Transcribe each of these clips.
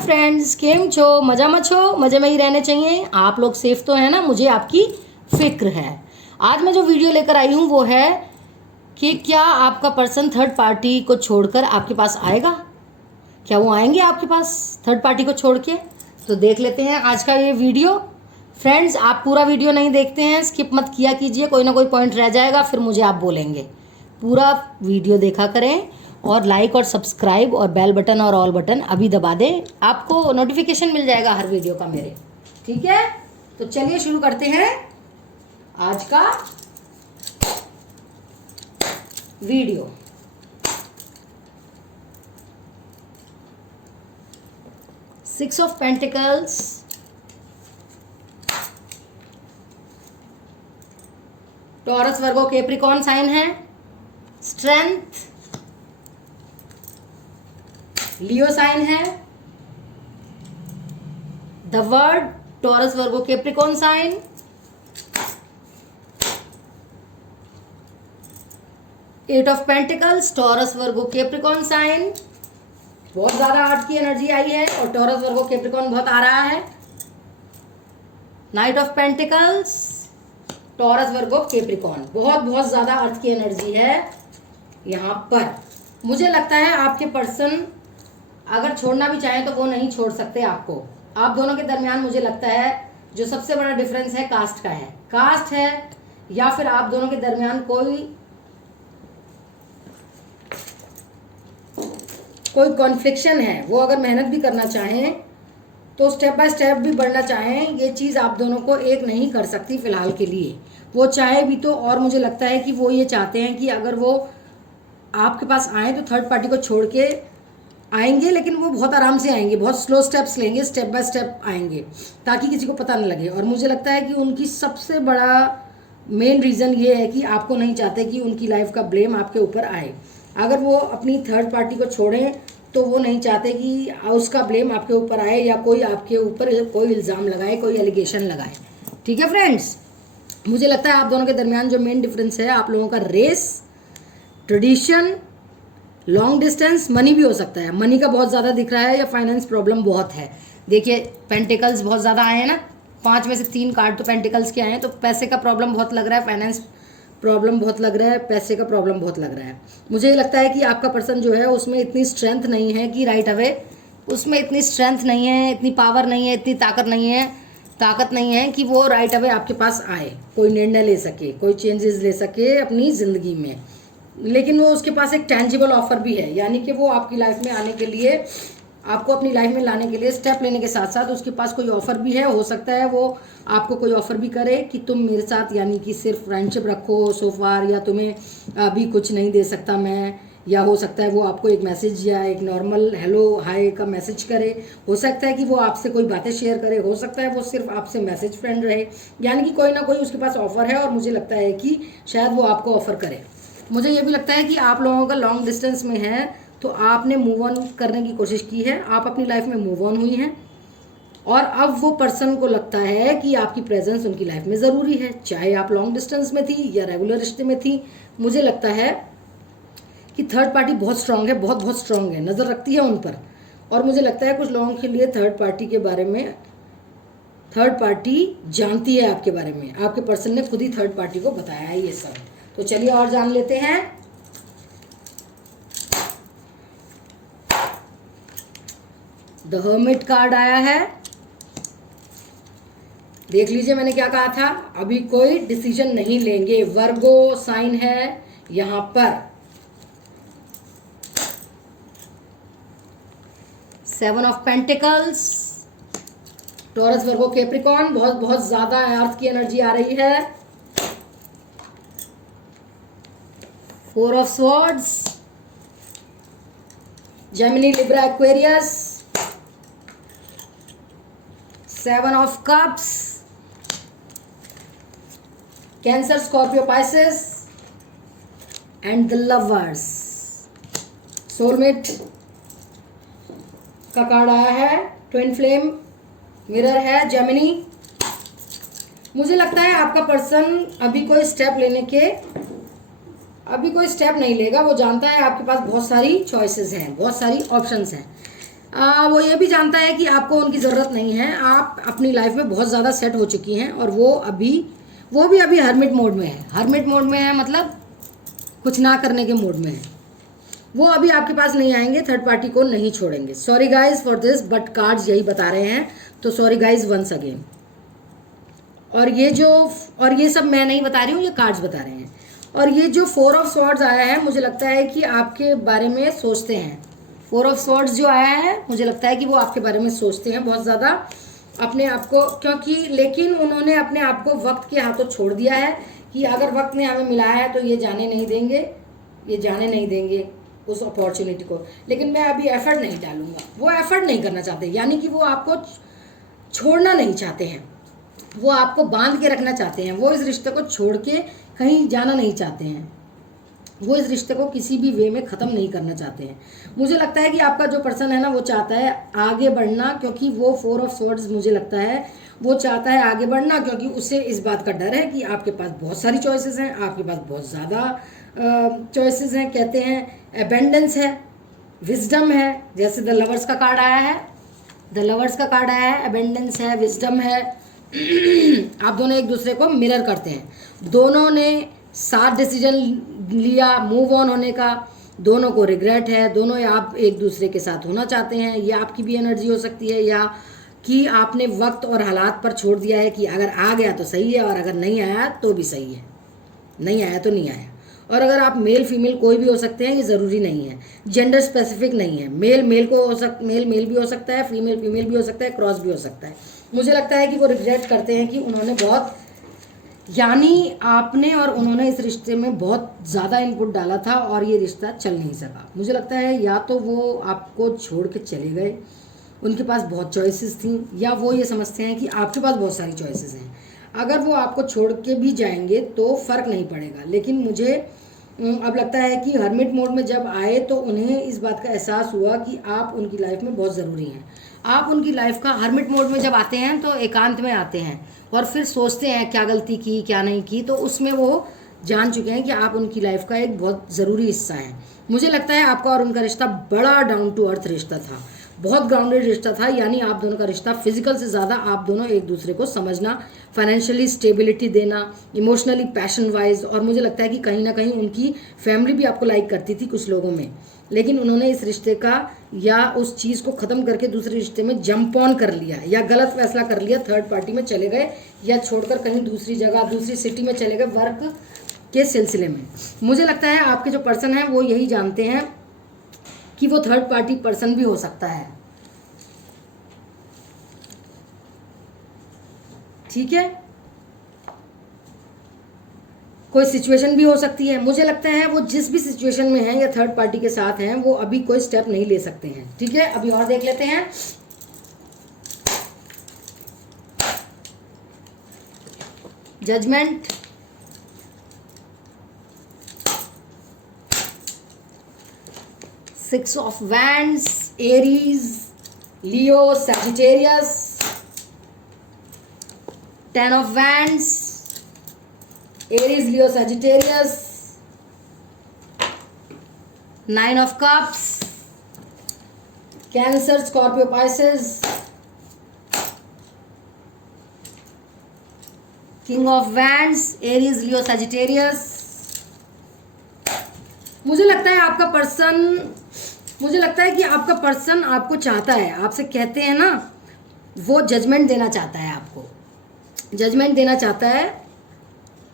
Friends, केम छो? मजा मत छो? मजे में ही रहने चाहिए। आप लोग सेफ तो है ना? मुझे आपकी फिक्र है। आज मैं जो वीडियो लेकर आई हूँ वो है कि क्या आपका पर्सन थर्ड पार्टी को छोड़कर आपके पास आएगा? क्या वो आएंगे आपके पास थर्ड पार्टी को छोड़ के? तो देख लेते हैं आज का ये वीडियो। फ्रेंड्स, आप पूरा वीडियो नहीं देखते हैं, स्किप मत किया कीजिए, कोई ना कोई पॉइंट रह जाएगा, फिर मुझे आप बोलेंगे। पूरा वीडियो देखा करें और लाइक और सब्सक्राइब और बेल बटन और ऑल बटन अभी दबा दें, आपको नोटिफिकेशन मिल जाएगा हर वीडियो का मेरे। ठीक है, तो चलिए शुरू करते हैं आज का video. Six of pentacles, Taurus Virgo Capricorn sign है। स्ट्रेंथ, लियो साइन है। The world, Taurus Virgo Capricorn sign. Eight of pentacles, Taurus Virgo Capricorn sign. बहुत ज्यादा आर्ट की एनर्जी आई है और टॉरस वर्गो कैप्रिकॉर्न बहुत आ रहा है। Night of pentacles, Taurus Virgo Capricorn, बहुत बहुत ज्यादा अर्थ की एनर्जी है यहां पर। मुझे लगता है आपके पर्सन अगर छोड़ना भी चाहें तो वो नहीं छोड़ सकते आपको। आप दोनों के दरमियान मुझे लगता है जो सबसे बड़ा डिफरेंस है कास्ट का है। कास्ट है या फिर आप दोनों के दरमियान कोई कॉन्फ्लिक्शन है। वो अगर मेहनत भी करना चाहें तो स्टेप बाय स्टेप भी बढ़ना चाहें, ये चीज़ आप दोनों को एक नहीं कर सकती फिलहाल के लिए। वो चाहे भी तो, और मुझे लगता है कि वो ये चाहते हैं कि अगर वो आपके पास आए तो थर्ड पार्टी को छोड़ के आएंगे, लेकिन वो बहुत आराम से आएंगे, बहुत स्लो स्टेप्स लेंगे, स्टेप बाय स्टेप आएंगे ताकि किसी को पता न लगे। और मुझे लगता है कि उनकी सबसे बड़ा मेन रीज़न ये है कि आपको नहीं चाहते कि उनकी लाइफ का ब्लेम आपके ऊपर आए। अगर वो अपनी थर्ड पार्टी को छोड़ें तो वो नहीं चाहते कि उसका ब्लेम आपके ऊपर आए या कोई आपके ऊपर कोई इल्ज़ाम लगाए, कोई एलिगेशन लगाए। ठीक है फ्रेंड्स, मुझे लगता है आप दोनों के दरमियान जो मेन डिफरेंस है आप लोगों का race, tradition, long distance, money भी हो सकता है। मनी का बहुत ज़्यादा दिख रहा है या फाइनेंस प्रॉब्लम बहुत है। देखिए पेंटिकल्स बहुत ज़्यादा आए हैं ना, 5 में से 3 कार्ड तो पेंटिकल्स के आए हैं, तो पैसे का प्रॉब्लम बहुत लग रहा है, फाइनेंस प्रॉब्लम बहुत लग रहा है, पैसे का प्रॉब्लम बहुत लग रहा है। मुझे लगता है कि आपका पर्सन जो है उसमें इतनी स्ट्रेंथ नहीं है कि राइट अवे, उसमें इतनी स्ट्रेंथ नहीं है, इतनी पावर नहीं है, इतनी ताकत नहीं है कि वो राइट अवे आपके पास आए, कोई निर्णय ले सके, कोई चेंजेस ले सके अपनी ज़िंदगी में। लेकिन वो उसके पास एक टेंजिबल ऑफर भी है, यानी कि वो आपकी लाइफ में आने के लिए, आपको अपनी लाइफ में लाने के लिए स्टेप लेने के साथ साथ उसके पास कोई ऑफर भी है। हो सकता है वो आपको कोई ऑफर भी करे कि तुम मेरे साथ यानी कि सिर्फ फ्रेंडशिप रखो सो फार, या तुम्हें अभी कुछ नहीं दे सकता मैं, या हो सकता है वो आपको एक मैसेज या एक नॉर्मल हेलो हाय का मैसेज करे। हो सकता है कि वो आपसे कोई बातें शेयर करे, हो सकता है वो सिर्फ आपसे मैसेज फ्रेंड रहे, यानी कि कोई ना कोई उसके पास ऑफर है। और मुझे लगता है कि शायद वो आपको ऑफर करे। मुझे ये भी लगता है कि आप लोगों का लॉन्ग डिस्टेंस में है तो आपने मूव ऑन करने की कोशिश की है, आप अपनी लाइफ में मूव ऑन हुई हैं और अब वो पर्सन को लगता है कि आपकी प्रेजेंस उनकी लाइफ में ज़रूरी है, चाहे आप लॉन्ग डिस्टेंस में थी या रेगुलर रिश्ते में थी। मुझे लगता है कि थर्ड पार्टी बहुत स्ट्रांग है, बहुत बहुत स्ट्रांग है, नज़र रखती है उन पर। और मुझे लगता है कुछ लोगों के लिए थर्ड पार्टी के बारे में, थर्ड पार्टी जानती है आपके बारे में, आपके पर्सन ने खुद ही थर्ड पार्टी को बताया है ये सब। तो चलिए और जान लेते हैं। द हर्मिट कार्ड आया है। देख लीजिए मैंने क्या कहा था, अभी कोई डिसीजन नहीं लेंगे, वर्गो साइन है यहां पर। 7 of pentacles, Taurus Virgo Capricorn, बहुत बहुत ज्यादा अर्थ की एनर्जी आ रही है। 4 of swords, Gemini, Libra, Aquarius. 7 of cups, cancer, Scorpio, Pisces and the lovers. Soulmate का कार्ड आया है, ट्विन फ्लेम, मिरर है, जेमिनी। मुझे लगता है आपका पर्सन अभी कोई स्टेप नहीं लेगा। वो जानता है आपके पास बहुत सारी चॉइसेस हैं, बहुत सारी ऑप्शंस हैं। वो ये भी जानता है कि आपको उनकी ज़रूरत नहीं है, आप अपनी लाइफ में बहुत ज़्यादा सेट हो चुकी हैं, और वो भी अभी हर्मिट मोड में है। हर्मिट मोड में है मतलब कुछ ना करने के मोड में है। वो अभी आपके पास नहीं आएंगे, थर्ड पार्टी को नहीं छोड़ेंगे। Sorry guys for this, but cards यही बता रहे हैं, तो सॉरी गाइज वंस अगेन। और ये सब मैं नहीं बता रही हूँ, ये कार्ड्स बता रहे हैं। और ये जो 4 ऑफ स्वॉर्ड्स आया है, मुझे लगता है कि आपके बारे में सोचते हैं। 4 ऑफ स्वॉर्ड्स जो आया है, मुझे लगता है कि वो आपके बारे में सोचते हैं बहुत ज़्यादा, अपने आप को, क्योंकि लेकिन उन्होंने अपने आप को वक्त के हाथों छोड़ दिया है कि अगर वक्त ने हमें मिला है तो ये जाने नहीं देंगे उस अपॉर्चुनिटी को। लेकिन मैं अभी एफर्ट नहीं डालूंगा, वो एफर्ट नहीं करना चाहते, यानी कि वो आपको छोड़ना नहीं चाहते हैं, वो आपको बांध के रखना चाहते हैं। वो इस रिश्ते को छोड़ के कहीं जाना नहीं चाहते हैं, वो इस रिश्ते को किसी भी वे में ख़त्म नहीं करना चाहते हैं। मुझे लगता है कि आपका जो पर्सन है ना, वो चाहता है आगे बढ़ना, क्योंकि वो 4 ऑफ स्वॉर्ड्स मुझे लगता है वो चाहता है आगे बढ़ना, क्योंकि उसे इस बात का डर है कि आपके पास बहुत सारी चॉइसेस हैं, आपके पास बहुत ज़्यादा चॉइसेस हैं। कहते हैं एबेंडेंस है, विजडम है, जैसे द लवर्स का कार्ड आया है, द लवर्स का कार्ड आया है, एबेंडेंस है, विजडम है। आप दोनों एक दूसरे को मिरर करते हैं, दोनों ने साथ डिसीजन लिया मूव ऑन होने का, दोनों को रिग्रेट है, दोनों आप एक दूसरे के साथ होना चाहते हैं। ये आपकी भी एनर्जी हो सकती है, या कि आपने वक्त और हालात पर छोड़ दिया है कि अगर आ गया तो सही है और अगर नहीं आया तो भी सही है, नहीं आया तो नहीं आया। और अगर आप मेल फीमेल कोई भी हो सकते हैं, ये ज़रूरी नहीं है, जेंडर स्पेसिफिक नहीं है। मेल मेल भी हो सकता है, फीमेल फीमेल भी हो सकता है, क्रॉस भी हो सकता है। मुझे लगता है कि वो रिग्रेट करते हैं कि उन्होंने बहुत, यानी आपने और उन्होंने इस रिश्ते में बहुत ज़्यादा इनपुट डाला था और ये रिश्ता चल नहीं सका। मुझे लगता है या तो वो आपको छोड़ के चले गए, उनके पास बहुत चॉइसेस थी, या वो ये समझते हैं कि आपके पास बहुत सारी चॉइसेस हैं। अगर वो आपको छोड़ के भी जाएंगे तो फ़र्क नहीं पड़ेगा, लेकिन मुझे अब लगता है कि हर्मिट मोड में जब आए तो उन्हें इस बात का एहसास हुआ कि आप उनकी लाइफ में बहुत ज़रूरी हैं। आप उनकी लाइफ का, हर्मिट मोड में जब आते हैं तो एकांत में आते हैं और फिर सोचते हैं क्या गलती की क्या नहीं की, तो उसमें वो जान चुके हैं कि आप उनकी लाइफ का एक बहुत ज़रूरी हिस्सा हैं। मुझे लगता है आपका और उनका रिश्ता बड़ा डाउन टू अर्थ रिश्ता था, बहुत ग्राउंडेड रिश्ता था, यानी आप दोनों का रिश्ता फिजिकल से ज़्यादा आप दोनों एक दूसरे को समझना, फाइनेंशियली स्टेबिलिटी देना, इमोशनली पैशन वाइज। और मुझे लगता है कि कहीं ना कहीं उनकी फैमिली भी आपको लाइक करती थी कुछ लोगों में, लेकिन उन्होंने इस रिश्ते का या उस चीज़ को ख़त्म करके दूसरे रिश्ते में जंप ऑन कर लिया, या गलत फैसला कर लिया, थर्ड पार्टी में चले गए, या छोड़कर कहीं दूसरी जगह दूसरी सिटी में चले गए वर्क के सिलसिले में। मुझे लगता है आपके जो पर्सन हैं वो यही जानते हैं कि वो थर्ड पार्टी पर्सन भी हो सकता है, ठीक है, कोई सिचुएशन भी हो सकती है। मुझे लगता है वो जिस भी सिचुएशन में है या थर्ड पार्टी के साथ हैं, वो अभी कोई स्टेप नहीं ले सकते हैं, ठीक है। अभी और देख लेते हैं। Judgement, six of wands, Aries, Leo, Sagittarius, 10 of Wands, Aries, Leo, Sagittarius, 9 of Cups, Cancer, Scorpio, Pisces, King of Wands, Aries, Leo, Sagittarius। मुझे लगता है आपका पर्सन आपको चाहता है, आपसे कहते हैं ना, वो जजमेंट देना चाहता है, आपको जजमेंट देना चाहता है।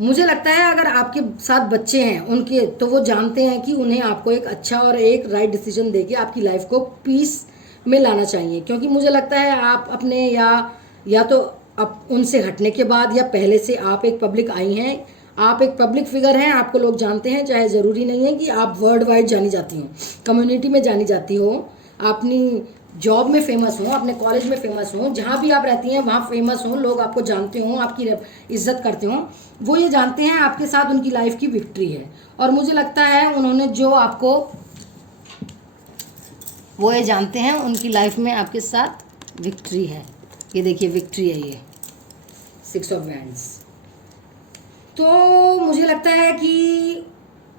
मुझे लगता है अगर आपके साथ बच्चे हैं उनके, तो वो जानते हैं कि उन्हें आपको एक अच्छा और एक राइट डिसीजन देके आपकी लाइफ को पीस में लाना चाहिए, क्योंकि मुझे लगता है आप अपने या तो अब उनसे हटने के बाद या पहले से आप एक पब्लिक आई हैं, आप एक पब्लिक फिगर हैं, आपको लोग जानते हैं, चाहे ज़रूरी नहीं है कि आप वर्ल्ड वाइड जानी जाती हो, कम्युनिटी में जानी जाती हो, अपनी जॉब में फेमस हो, अपने कॉलेज में फेमस हो, जहाँ भी आप रहती हैं वहाँ फेमस हो, लोग आपको जानते हो, आपकी इज्जत करते हो। वो ये जानते हैं आपके साथ उनकी लाइफ की विक्ट्री है, और मुझे लगता है उन्होंने जो आपको, वो ये जानते हैं उनकी लाइफ में आपके साथ विक्ट्री है। ये देखिए विक्ट्री है, ये 6 ऑफ वैंड्स। तो मुझे लगता है कि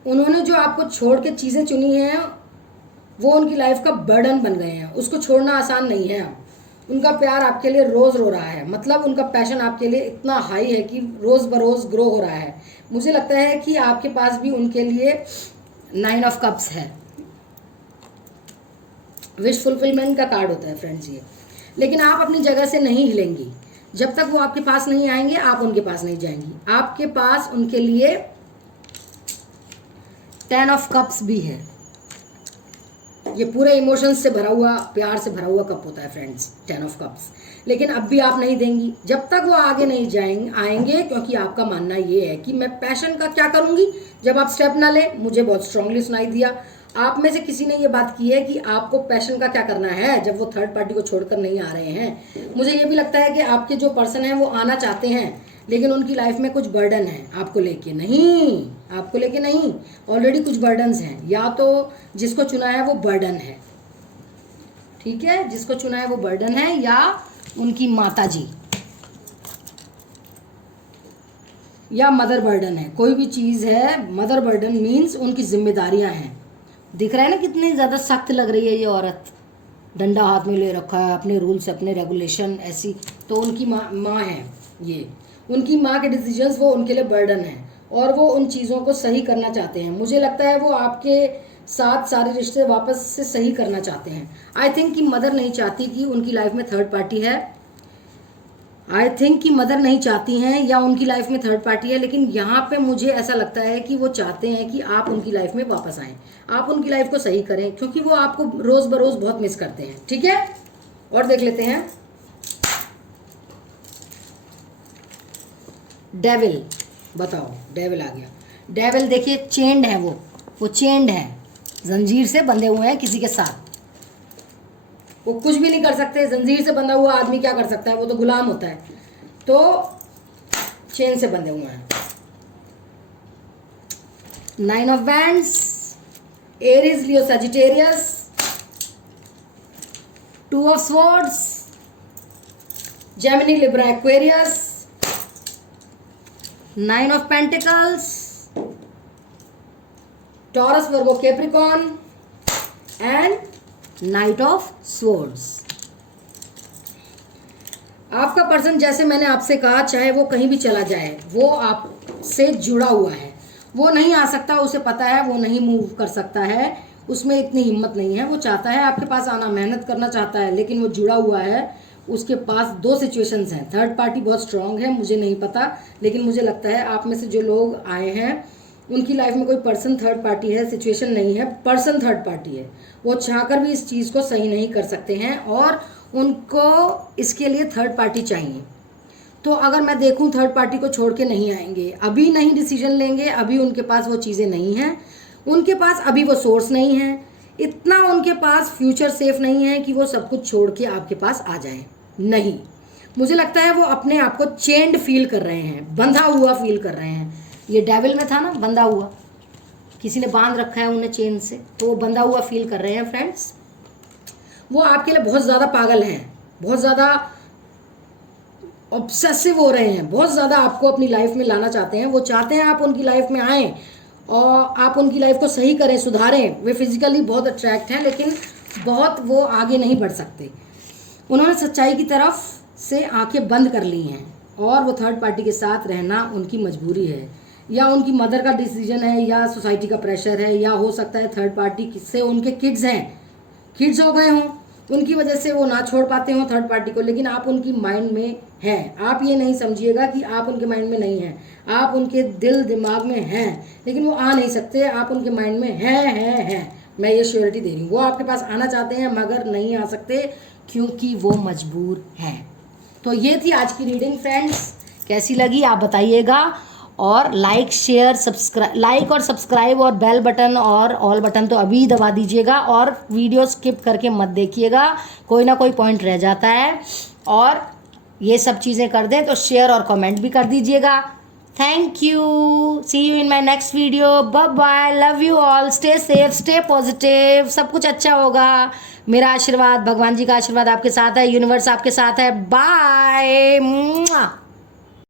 उन्होंने जो आपको छोड़ के चीज़ें चुनी हैं वो उनकी लाइफ का बर्डन बन गए हैं, उसको छोड़ना आसान नहीं है। अब उनका प्यार आपके लिए रोज़ रो रहा है, मतलब उनका पैशन आपके लिए इतना हाई है कि रोज़ बरोज़ ग्रो हो रहा है। मुझे लगता है कि आपके पास भी उनके लिए 9 ऑफ कप्स है। विश फुलफिलमेंट का कार्ड होता है फ्रेंड्स ये। लेकिन आप अपनी जगह से नहीं हिलेंगी जब तक वो आपके पास नहीं आएंगे, आप उनके पास नहीं जाएंगी। आपके पास उनके लिए 10 ऑफ कप्स भी है। ये पूरे इमोशंस से भरा हुआ, प्यार से भरा हुआ कप होता है फ्रेंड्स, 10 ऑफ कप्स। लेकिन अब भी आप नहीं देंगी जब तक वो आगे नहीं आएंगे, क्योंकि आपका मानना ये है कि मैं पैशन का क्या करूंगी जब आप स्टेप ना ले। मुझे बहुत स्ट्रांगली सुनाई दिया। आप में से किसी ने ये बात की है कि आपको पैशन का क्या करना है जब वो थर्ड पार्टी को छोड़कर नहीं आ रहे हैं। मुझे ये भी लगता है कि आपके जो पर्सन हैं वो आना चाहते हैं, लेकिन उनकी लाइफ में कुछ बर्डन है आपको लेके नहीं, आपको लेके नहीं, ऑलरेडी कुछ बर्डन्स हैं। या तो जिसको चुना है वो बर्डन है, ठीक है, जिसको चुना है वो बर्डन है, या उनकी माता जी या मदर बर्डन है। कोई भी चीज़ है, मदर बर्डन मीन्स उनकी जिम्मेदारियां हैं। दिख रहा है ना कितनी ज़्यादा सख्त लग रही है ये औरत, डंडा हाथ में ले रखा है, अपने रूल्स अपने रेगुलेशन ऐसी। तो उनकी माँ है ये, उनकी माँ के डिसीजंस वो उनके लिए बर्डन है और वो उन चीज़ों को सही करना चाहते हैं। मुझे लगता है वो आपके साथ सारे रिश्ते वापस से सही करना चाहते हैं। आई थिंक कि मदर नहीं चाहती कि उनकी लाइफ में थर्ड पार्टी है। आई थिंक कि मदर नहीं चाहती हैं या उनकी लाइफ में थर्ड पार्टी है, लेकिन यहाँ पे मुझे ऐसा लगता है कि वो चाहते हैं कि आप उनकी लाइफ में वापस आएँ, आप उनकी लाइफ को सही करें, क्योंकि वो आपको रोज़ बरोज़ बहुत मिस करते हैं। ठीक है, और देख लेते हैं डेविल। बताओ, डेविल आ गया। डेविल देखिए चेंड है, वो चेंड है, जंजीर से बंधे हुए हैं किसी के साथ। वो कुछ भी नहीं कर सकते। जंजीर से बंधा हुआ आदमी क्या कर सकता है, वो तो गुलाम होता है। तो चेन से बंधे हुए हैं। 9 of wands, Aries Leo Sagittarius, 2 of swords, Gemini Libra Aquarius, 9 of pentacles, Taurus Virgo Capricorn and night of swords. आपका पर्सन, जैसे मैंने आपसे कहा, चाहे वो कहीं भी चला जाए, वो आपसे जुड़ा हुआ है। वो नहीं आ सकता, उसे पता है वो नहीं मूव कर सकता है, उसमें इतनी हिम्मत नहीं है। वो चाहता है आपके पास आना, मेहनत करना चाहता है, लेकिन वो जुड़ा हुआ है। उसके पास 2 सिचुएशंस हैं। थर्ड पार्टी बहुत स्ट्रांग है, मुझे नहीं पता, लेकिन मुझे लगता है आप में से जो लोग आए हैं उनकी लाइफ में कोई पर्सन थर्ड पार्टी है। सिचुएशन नहीं है, पर्सन थर्ड पार्टी है। वो चाहकर भी इस चीज़ को सही नहीं कर सकते हैं और उनको इसके लिए थर्ड पार्टी चाहिए। तो अगर मैं देखूं, थर्ड पार्टी को छोड़ के नहीं आएंगे, अभी नहीं डिसीजन लेंगे, अभी उनके पास वो चीज़ें नहीं हैं, उनके पास अभी वो सोर्स नहीं है, इतना उनके पास फ्यूचर सेफ नहीं है कि वो सब कुछ छोड़ के आपके पास आ जाए। नहीं, मुझे लगता है वो अपने आप को चेंड फील कर रहे हैं, बंधा हुआ फील कर रहे हैं। ये डेविल में था ना, बंधा हुआ, किसी ने बांध रखा है उन्हें चेन से, तो वो बंधा हुआ फील कर रहे हैं फ्रेंड्स। वो आपके लिए बहुत ज़्यादा पागल हैं, बहुत ज़्यादा ऑब्सेसिव हो रहे हैं, बहुत ज़्यादा आपको अपनी लाइफ में लाना चाहते हैं। वो चाहते हैं आप उनकी लाइफ में आएँ और आप उनकी लाइफ को सही करें, सुधारें। वे फिजिकली बहुत अट्रैक्ट हैं, लेकिन बहुत वो आगे नहीं बढ़ सकते। उन्होंने सच्चाई की तरफ से आंखें बंद कर ली हैं और वो थर्ड पार्टी के साथ रहना उनकी मजबूरी है, या उनकी मदर का डिसीजन है, या सोसाइटी का प्रेशर है, या हो सकता है थर्ड पार्टी से उनके किड्स हैं, किड्स हो गए हों, उनकी वजह से वो ना छोड़ पाते हों थर्ड पार्टी को। लेकिन आप उनकी माइंड में हैं। आप ये नहीं समझिएगा कि आप उनके माइंड में नहीं हैं, आप उनके दिल दिमाग में हैं, लेकिन वो आ नहीं सकते। आप उनके माइंड में हैं। मैं ये श्योरिटी दे रही हूँ। वो आपके पास आना चाहते हैं मगर नहीं आ सकते क्योंकि वो मजबूर हैं। तो ये थी आज की रीडिंग फ्रेंड्स। कैसी लगी आप बताइएगा, और लाइक शेयर सब्सक्राइब, लाइक और सब्सक्राइब और बेल बटन और ऑल बटन तो अभी दबा दीजिएगा, और वीडियो स्किप करके मत देखिएगा, कोई ना कोई पॉइंट रह जाता है। और ये सब चीज़ें कर दें तो शेयर और कमेंट भी कर दीजिएगा। Thank you, see you in my next video, bye bye, love you all, stay safe, stay positive, सब कुछ अच्छा होगा। मेरा आशीर्वाद, भगवान जी का आशीर्वाद आपके साथ है, यूनिवर्स आपके साथ है। बाय।